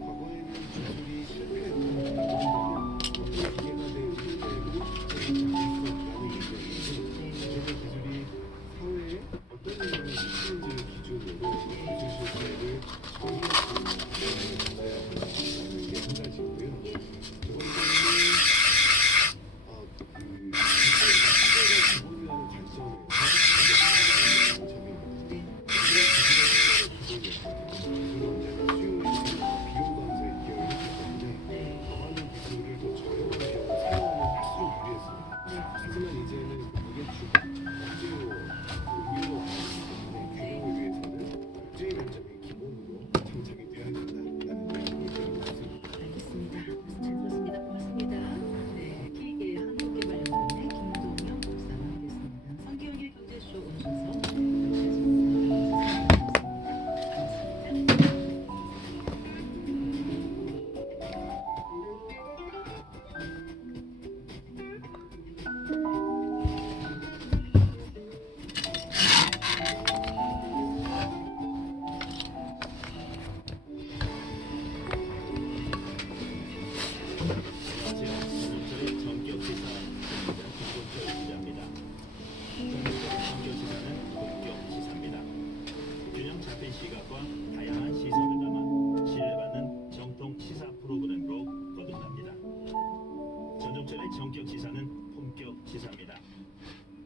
과거에는 기술이 실패했던 어떤 기계가 된 실패로 특정하지 않을 수 없다는 얘기였는데 지금의 기술이 사회에 어떤 영향을 미치는지를 기준으로 기술 실패를 처리할 수 있는 기술을 받아야 한다는 게 한 가지고요. 두 번째는 기술의 기본이라는 관점에서 하지만 이제는 이게 국제로 의료로 나왔기 때문에 균형을 위해서는 국제의 관점이 기본으로 장착이 돼야 된다는 얘기를 드리고 싶습니다. 알겠습니다. 말씀 잘 들었습니다. 고맙습니다. 네, K의 한국개발연구원의 김동영 박사 함께했습니다. 성기영의 경제쇼 오셔서 안녕하세요. 전형철의 전격시사 김건철 기자입니다. 전형철의 전격시사는 본격 시사입니다. 균형 잡힌 시각과 다양한 시선을 담아 신뢰받는 정통 시사 프로그램으로 거듭납니다. 전종철의 전격시사는 본격 시사입니다.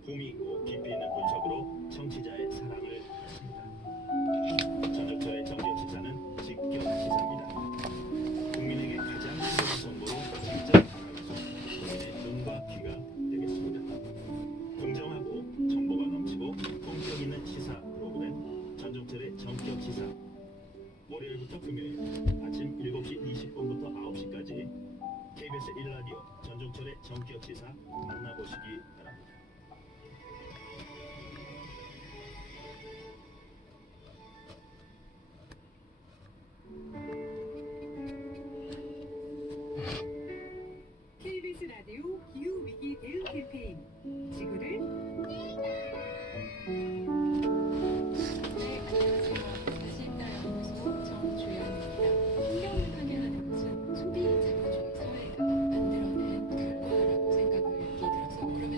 봄이 있고 깊이 있는 분석으로 청취자의 사랑을 받습니다. 전종철의 전격시사는 직격 시사입니다. 국민에게 가장 좋은 정보로 직접 다가가서 국민의 눈과 귀가 되겠습니다. 공정하고 정보가 넘치고 품격 있는 시사 프로그램 전종철의 전격 시사. 월요일부터 금요일 아침 7시 20분부터 9시까지 KBS 1라디오 전종철의 전격 시사 만나보시기 바랍니다. KBS 라디오 기후위기 대응 캠페인 지구를 네, 안녕하세요. 다시입다연구소 정주연입니다. 환경을 파괴하는 것은 소비 자본주의 사회가 만들어낸 결과라고 생각이 들어서 그러면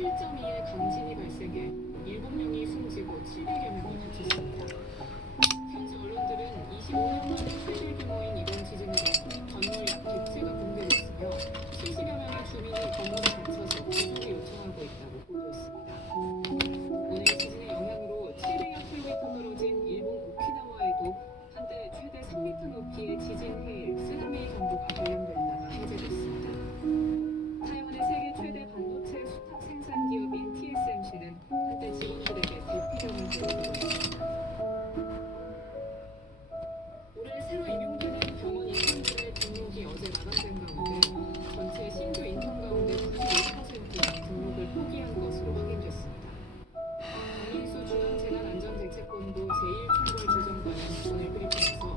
7.2의 강진이 발생해 7명이 숨지고 700여 명이 다쳤습니다. 현지 언론들은 25년 만에 최대 규모인 이번 지진으로 건물 약 100채가 붕괴됐으며 70여 명의 주민이 건물에 갇혀서 구조를 요청하고 있다고 보도했습니다. 오늘 지진의 영향으로 700여 킬로미터 떨어진 일본 오키나와에도 한때 최대 3m 높이의 지진 해일 쓰나미 경보가 발령됐다가 해제됐습니다. 타이완의 세계 최대 반도체 수탁 생산 기업인 TSMC는 한때 직원들에게 대피령을 내리기로 했습니다. 올해 새로 임용되는 병원 인턴들의 등록이 어제 마감된 가운데 전체 신규 인턴 가운데 95%가 등록을 포기한 것으로 확인됐습니다. 강인수 중앙재난안전대책본부 제1총괄주정관은 오늘 브리핑에서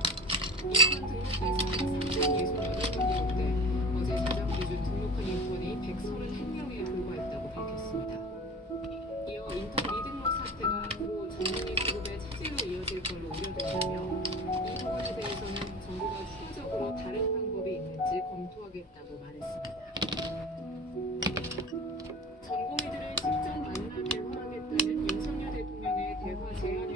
인턴 등록 대상이 368명 가운데 어제 자정 기준 등록한 인턴이 131명에 불과했다고 밝혔습니다. 이어 인턴 미등록 사태가 앞으로 전문의 수급의 차질로 이어질 걸로 우려된다며 이 부분에 대해서는 정부가 추가적으로 다른 방법이 있는지 검토하겠다고 말했습니다. 전공의들을 직접 만나 대화하겠다는 윤석열 대통령의 대화 제안이